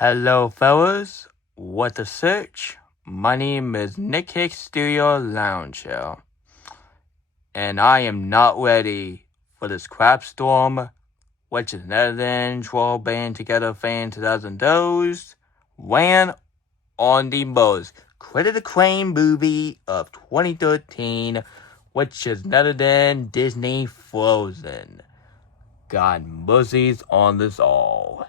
Hello, fellas. What the search? My name is Nick Hicks Studio Lounge Show, and I am not ready for this crap storm, which is none other than Troll Band Together Fan 2002's ran on the most critically acclaimed movie of 2013, which is none other than Disney Frozen. God mercies on this all.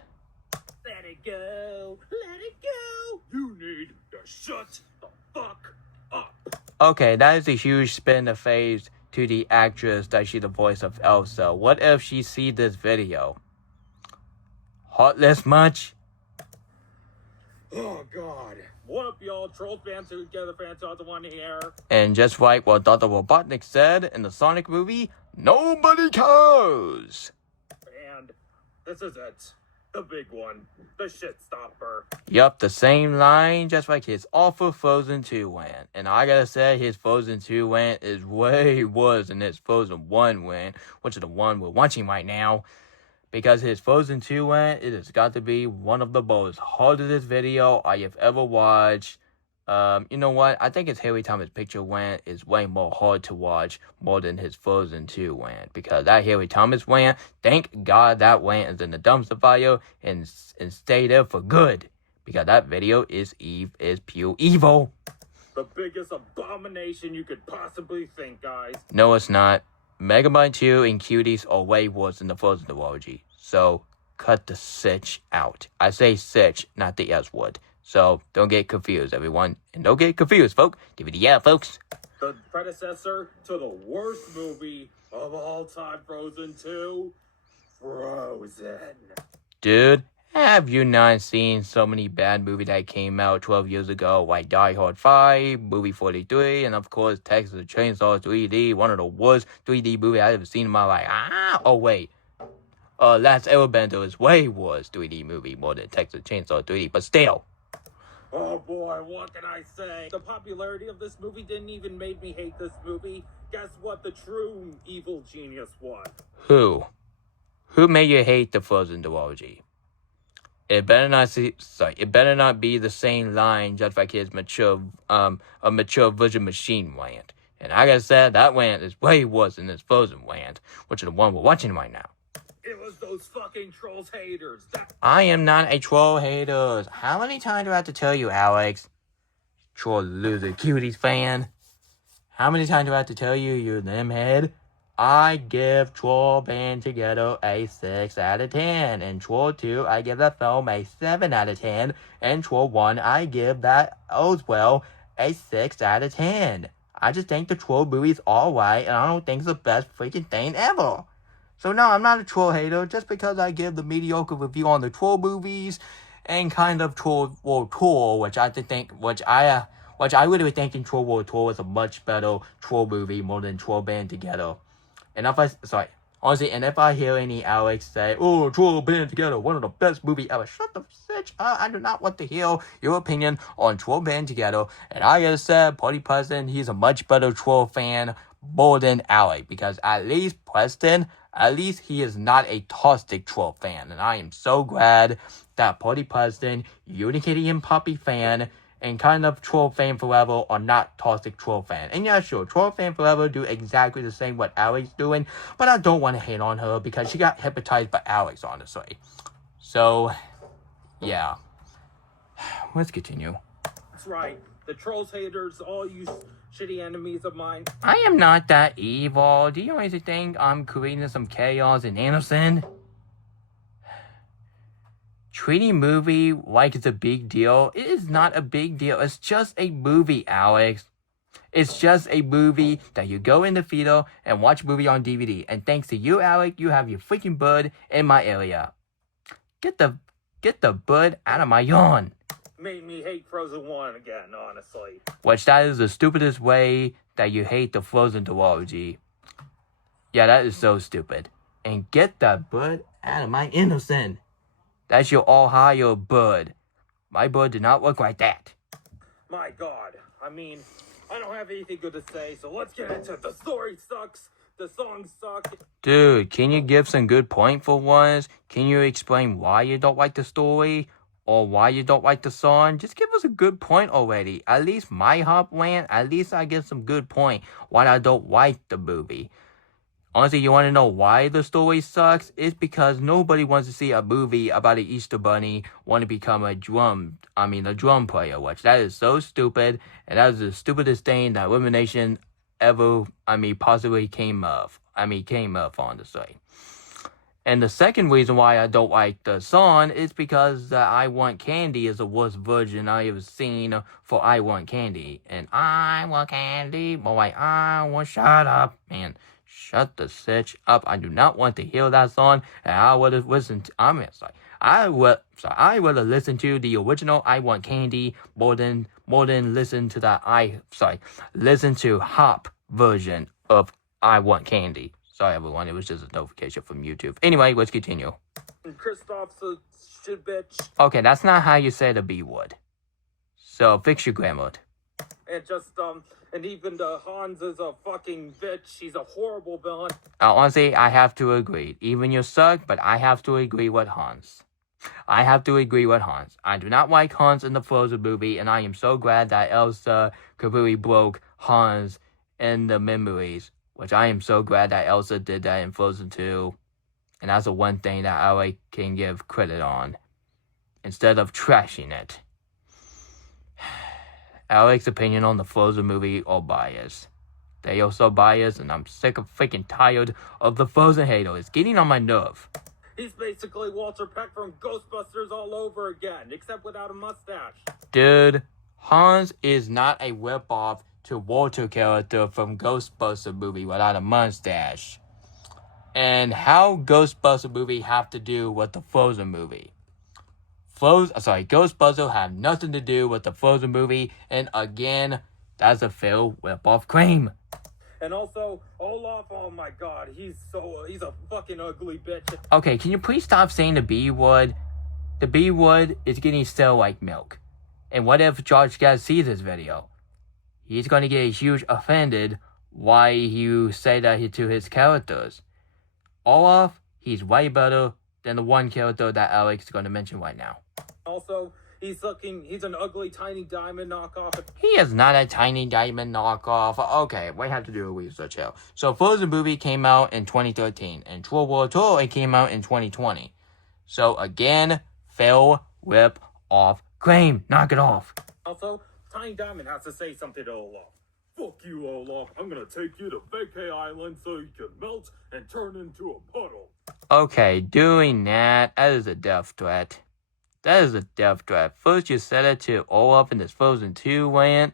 Let it go, let it go. You need to shut the fuck up. Okay, that is a huge spin in the face to the actress that she's the voice of Elsa. What if she sees this video? Heartless much? Oh god. What up, y'all? Trolls Band Together Fan2001 here. And just like what Dr. Robotnik said in the Sonic movie, nobody cares! And this is it. The big one. The shit stopper. Yup, the same line, just like his awful Frozen 2 win. And I gotta say, his Frozen 2 win is way worse than his Frozen 1 win, which is the one we're watching right now. Because his Frozen 2 win, it has got to be one of the most hardest video I have ever watched. You know what? I think his Harry Thomas Picture win is way more hard to watch more than his Frozen 2 win. Because that Harry Thomas win, thank God that win is in the dumpster fire and stay there for good. Because that video is pure evil. The biggest abomination you could possibly think, guys. No, it's not. Megabyte 2 and Cuties are way worse than the Frozen duology. So, cut the sitch out. I say sitch, not the S word. So, don't get confused, everyone. And don't get confused, folks. TBTFan, folks. The predecessor to the worst movie of all time, Frozen 2, Frozen. Dude, have you not seen so many bad movies that came out 12 years ago, like Die Hard 5, Movie 43, and of course, Texas Chainsaw 3D, one of the worst 3D movies I've ever seen in my life. Oh wait. Last Airbender is way worse 3D movie more than Texas Chainsaw 3D, but still. Oh boy, what can I say? The popularity of this movie didn't even make me hate this movie. Guess what the true evil genius was? Who? Who made you hate the Frozen duology? It better not be the same line just like his mature Virgin Machine rant. And like I said, that rant is way worse than his Frozen rant, which is the one we're watching right now. It was those fucking trolls haters. I am not a troll hater. How many times do I have to tell you, Alex? Troll loser cuties fan. How many times do I have to tell you, you them head? I give Troll Band Together a 6 out of 10. And Troll 2, I give the film a 7 out of 10. And Troll 1, I give that as well a 6 out of 10. I just think the Troll movie's alright, and I don't think it's the best freaking thing ever. So no, I'm not a troll hater just because I give the mediocre review on the troll movies and kind of Troll World Tour, which I really think in Troll World Tour is a much better troll movie more than Troll Band Together. And if I hear any Alex say, "Oh, Troll Band Together, one of the best movies ever," shut the bitch up. I do not want to hear your opinion on Troll Band Together. And I just said, Party Preston, he's a much better troll fan more than Alex, because at least he is not a toxic troll fan. And I am so glad that Party Preston, Unikitty and Puppy fan, and kind of Troll Fan Forever are not toxic troll fan. And yeah, sure, Troll Fan Forever do exactly the same what Alex doing, but I don't want to hate on her because she got hypnotized by Alex, honestly. So, yeah. Let's continue. That's right. The trolls haters, all you shitty enemies of mine. I am not that evil. Do you honestly think I'm creating some chaos and innocent? Treating movie like it's a big deal. It is not a big deal. It's just a movie, Alex. It's just a movie that you go in the theater and watch a movie on DVD. And thanks to you, Alex, you have your freaking bird in my area. Get the bird out of my yawn. Made me hate Frozen 1 again, honestly. Which that is the stupidest way that you hate the Frozen duology. Yeah, that is so stupid. And get that bird out of my innocent. That's your Ohio bird. My bird did not look like that. My god. I mean, I don't have anything good to say, so let's get into it. The story sucks. The songs suck. Dude, can you give some good point for once? Can you explain why you don't like the story? or why you don't like the song, just give us a good point already. At least my hop rant, at least I get some good point why I don't like the movie. Honestly, you want to know why the story sucks? It's because nobody wants to see a movie about an Easter bunny want to become a drum player, which that is so stupid, and that is the stupidest thing that Elimination ever, possibly came up on to say. And the second reason why I don't like the song is because I Want Candy is the worst version I have seen for I Want Candy. And I want candy, boy, shut up, man. Shut the sitch up. I do not want to hear that song, and I would have listened to, I would have listened to the original I Want Candy more than listen to listen to Hop version of I Want Candy. Sorry, everyone. It was just a notification from YouTube. Anyway, let's continue. Kristoff's a shit bitch. Okay, that's not how you say the B word. So, fix your grammar. And and even the Hans is a fucking bitch. He's a horrible villain. Honestly, I have to agree. Even you suck, but I have to agree with Hans. I do not like Hans in the Frozen movie, and I am so glad that Elsa completely broke Hans in the memories. Which I am so glad that Elsa did that in Frozen 2. And that's the one thing that I can give credit on. Instead of trashing it. Alex's opinion on the Frozen movie are biased. They are so biased, and I'm sick of freaking tired of the Frozen hater. It's getting on my nerve. He's basically Walter Peck from Ghostbusters all over again, except without a mustache. Dude, Hans is not a ripoff to Walter character from Ghostbusters movie without a mustache. And how Ghostbusters movie have to do with the Frozen movie? Ghostbusters have nothing to do with the Frozen movie, and again, that's a fail ripoff claim. And also, Olaf, oh my god, he's a fucking ugly bitch. Okay, can you please stop saying the B word? The B word is getting stale like milk. And what if George Gaz sees this video? He's going to get huge offended why you say that to his characters. Olaf, he's way better than the one character that Alex is going to mention right now. Also, he's an ugly tiny diamond knockoff. He is not a tiny diamond knockoff. Okay, we have to do a research here. So Frozen movie came out in 2013, and True World Tour it came out in 2020. So again, fail, rip, off, claim, knock it off. Also, Tiny Diamond has to say something to Olaf. Fuck you, Olaf. I'm gonna take you to Vacay Island so you can melt and turn into a puddle. Okay, doing that is a death threat. First you said it to Olaf in this Frozen 2 rant.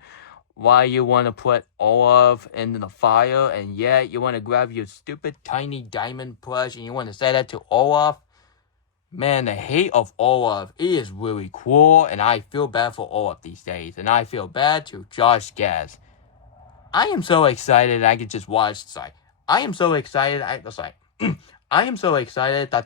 Why you want to put Olaf in the fire, and yet you want to grab your stupid tiny diamond plush and you want to say that to Olaf? Man, the hate of Olaf is really cruel, and I feel bad for Olaf these days, and I feel bad to Josh Gaz. I am so excited I could just watch. I am so excited that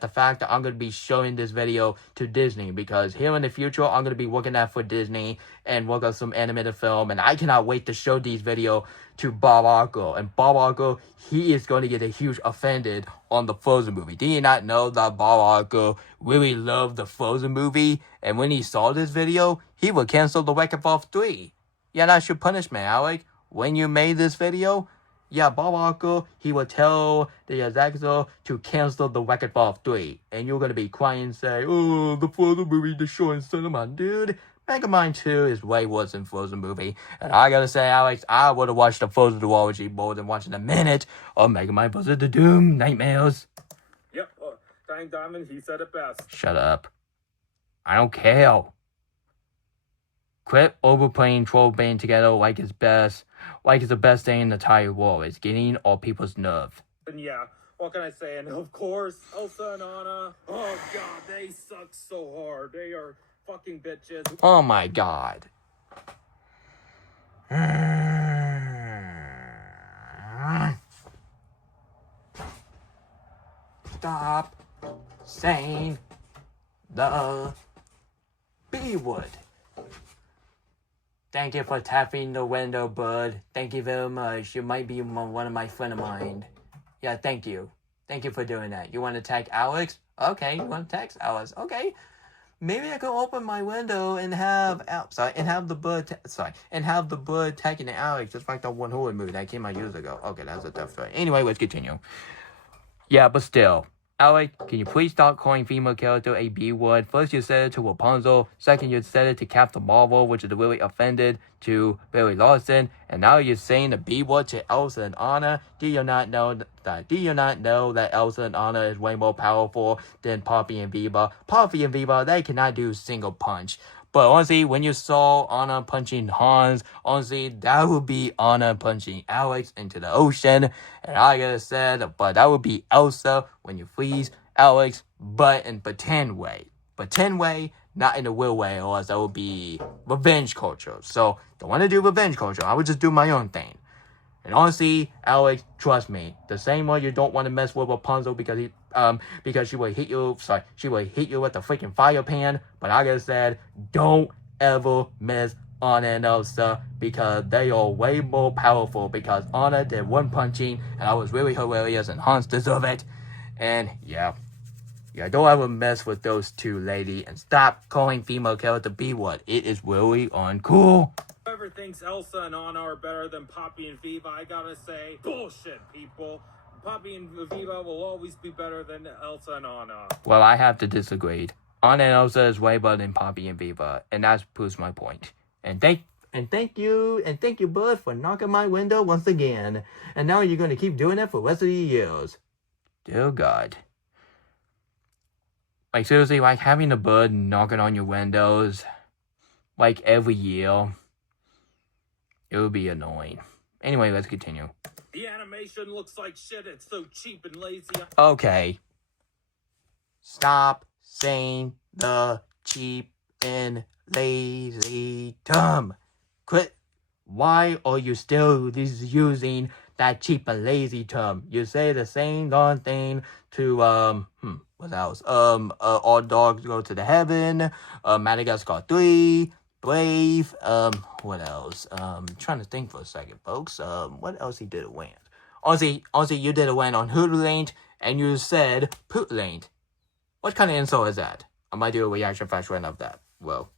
the fact that I'm going to be showing this video to Disney, because here in the future, I'm going to be working at for Disney and work on some animated film, and I cannot wait to show these videos to Bob Arko. And Bob Arko, he is going to get a huge offended on the Frozen movie. Do you not know that Bob Arko really loved the Frozen movie? And when he saw this video, he would cancel the Wreck-It Ralph 3. Yeah, that's your punishment, Alec. When you made this video, yeah, Bob Arko, he will tell the executive to cancel the Wreck-It Ralph 3. And you're going to be crying and say, oh, the Frozen movie destroying cinema. Dude, Megamind 2 is way worse than Frozen movie. And I gotta say, Alex, I would have watched the Frozen duology more than watching a minute of Megamind vs. the Doom Nightmares. Yep, Tiny Diamond, he said it best. Shut up. I don't care. Quit overplaying Troll Band together like it's the best thing in the entire world. It's getting all people's nerve. And yeah, what can I say? And of course, Elsa and Anna. Oh god, they suck so hard. They are fucking bitches. Oh my god. Stop saying the B word. Thank you for tapping the window, bud. Thank you very much. You might be one of my friend of mine. Yeah, thank you. Thank you for doing that. You want to tag Alex? Okay, you want to text Alex? Okay. maybe I could open my window and have outside and have the bird and have the bird attacking the Alex, just like that one horror movie that came out years ago. Okay, that's a tough story. Anyway, let's continue. Yeah, but still. Alec, can you please stop calling female character a B word? First you said it to Rapunzel, second you said it to Captain Marvel, which is really offended to Barry Larson, and now you're saying the B word to Elsa and Anna. Do you not know that Elsa and Anna is way more powerful than Poppy and Viva? Poppy and Viva, they cannot do single punch. But honestly, when you saw Anna punching Hans, honestly, that would be Anna punching Alex into the ocean. And I gotta say, but that would be Elsa when you freeze Alex, but in pretend way. Pretend way, not in the real way, or else that would be revenge culture. So, don't want to do revenge culture. I would just do my own thing. And honestly, Alex, trust me, the same way you don't want to mess with Rapunzel because she will hit you. Sorry, she will hit you with the freaking fire pan. But like I said, don't ever mess Anna and Elsa because they are way more powerful. Because Anna did one punching, and I was really hilarious, and Hans deserve it. And yeah, don't ever mess with those two, lady, and stop calling female character B word. It is really uncool. Whoever thinks Elsa and Anna are better than Poppy and Viva, I gotta say, bullshit, people. Poppy and Viva will always be better than Elsa and Anna. Well, I have to disagree. Anna and Elsa is way better than Poppy and Viva, and that proves my point. And thank you, Bud, for knocking my window once again. And now you're gonna keep doing it for the rest of the years. Dear God. Like, seriously, like, having a bird knocking on your windows, like, every year, it would be annoying. Anyway, let's continue. The animation looks like shit. It's so cheap and lazy. Okay. Stop saying the cheap and lazy term. Quit. Why are you still using that cheap and lazy term? You say the same darn thing to, what else? All Dogs Go to the Heaven, Madagascar 3, Brave, what else? Trying to think for a second, folks. What else he did a Rant? Honestly, you did a Rant on Hoodlink, and you said Pootlank. What kind of insult is that? I might do a reaction flash rant of that. Well,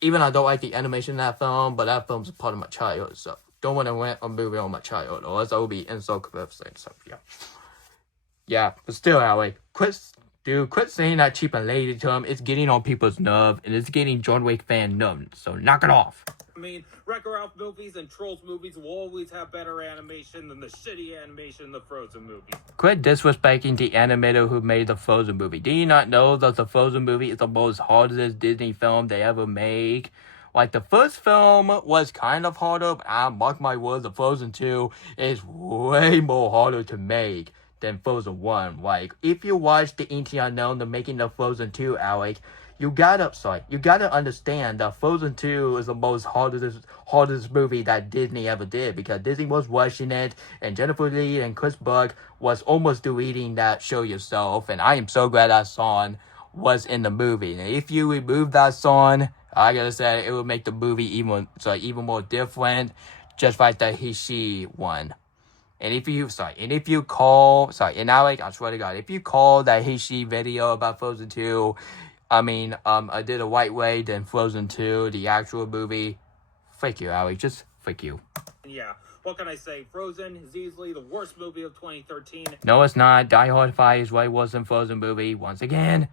even I don't like the animation in that film, but that film's a part of my childhood, so don't want to rant a movie on my childhood, or else I will be insult and stuff, yeah. Yeah, but still, Alec, quit saying that cheap and lazy term. It's getting on people's nerve, and it's getting John Wick fan numb, so knock it off. I mean, Wreck-It Ralph movies and Trolls movies will always have better animation than the shitty animation in the Frozen movie. Quit disrespecting the animator who made the Frozen movie. Do you not know that the Frozen movie is the most hardest Disney film they ever make? Like, the first film was kind of harder, but mark my words, the Frozen 2 is way more harder to make than Frozen 1. Like, if you watch the Into Unknown, the making of Frozen 2, Alec, you gotta understand that Frozen 2 is the most hardest movie that Disney ever did, because Disney was rushing it, and Jennifer Lee and Chris Buck was almost deleting that Show Yourself, and I am so glad that song was in the movie. And if you remove that song, I gotta say, it would make the movie even more different, just like the He-She one. And if you call Alec, I swear to God, if you call that He-She video about Frozen 2, I did a white way, then Frozen 2, the actual movie, frick you, Alec, just frick you. Yeah, what can I say? Frozen is easily the worst movie of 2013. No, it's not. Die Hard 5 is way worse than Frozen movie. Once again,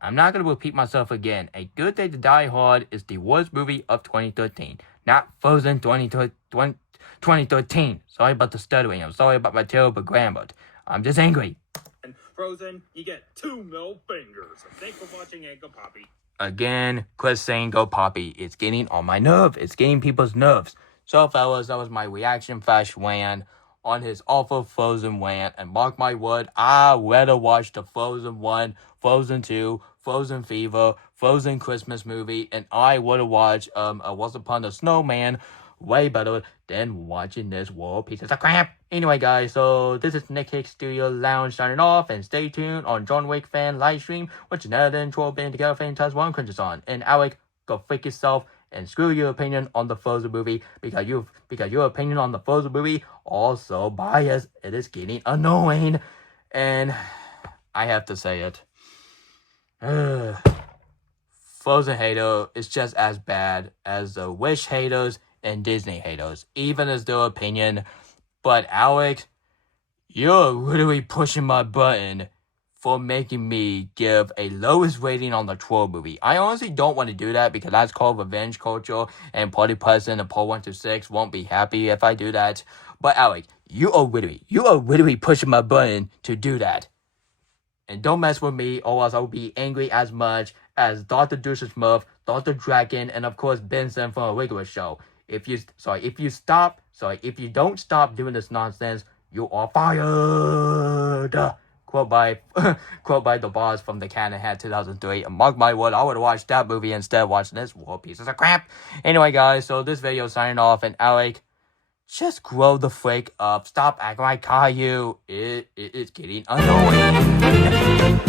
I'm not going to repeat myself again. A Good Day to Die Hard is the worst movie of 2013, not Frozen 2013. Sorry about the stuttering. I'm sorry about my terrible grammar. I'm just angry. And Frozen, you get 2 middle fingers. Thanks for watching and go Poppy. Again, quit saying go Poppy. It's getting on my nerve. It's getting people's nerves. So, fellas, that was my reaction flash rant on his awful Frozen rant. And mark my word, I'd rather watch the Frozen 1, Frozen 2, Frozen Fever, Frozen Christmas movie, and I would have watched Once Upon a Snowman way better than watching this world pieces of crap. Anyway, guys, so this is Nick Hicks Studio Lounge signing off, and stay tuned on John Wick fan livestream, which another and 12 band together fan times 1 crunches on. And Alec, go freak yourself and screw your opinion on the Frozen movie, because your opinion on the Frozen movie also biased. It is getting annoying, and I have to say it. Frozen hater is just as bad as the Wish haters and Disney haters, even as their opinion. But Alex, you're literally pushing my button for making me give a lowest rating on the Troll movie. I honestly don't want to do that because that's called revenge culture, and Party President and Paul 126 won't be happy if I do that. But Alex, you are literally pushing my button to do that. And don't mess with me, or else I'll be angry as much as Dr. Deucer Smurf, Dr. Draken, and of course Benson from a regular show. If you don't stop doing this nonsense, you are fired. Quote by the boss from The Cat in the Hat 2003. And mark my word, I would watch that movie instead of watching this war pieces of crap. Anyway, guys, so this video signing off, and Alec, just grow the freak up. Stop acting like Caillou. It's getting annoying.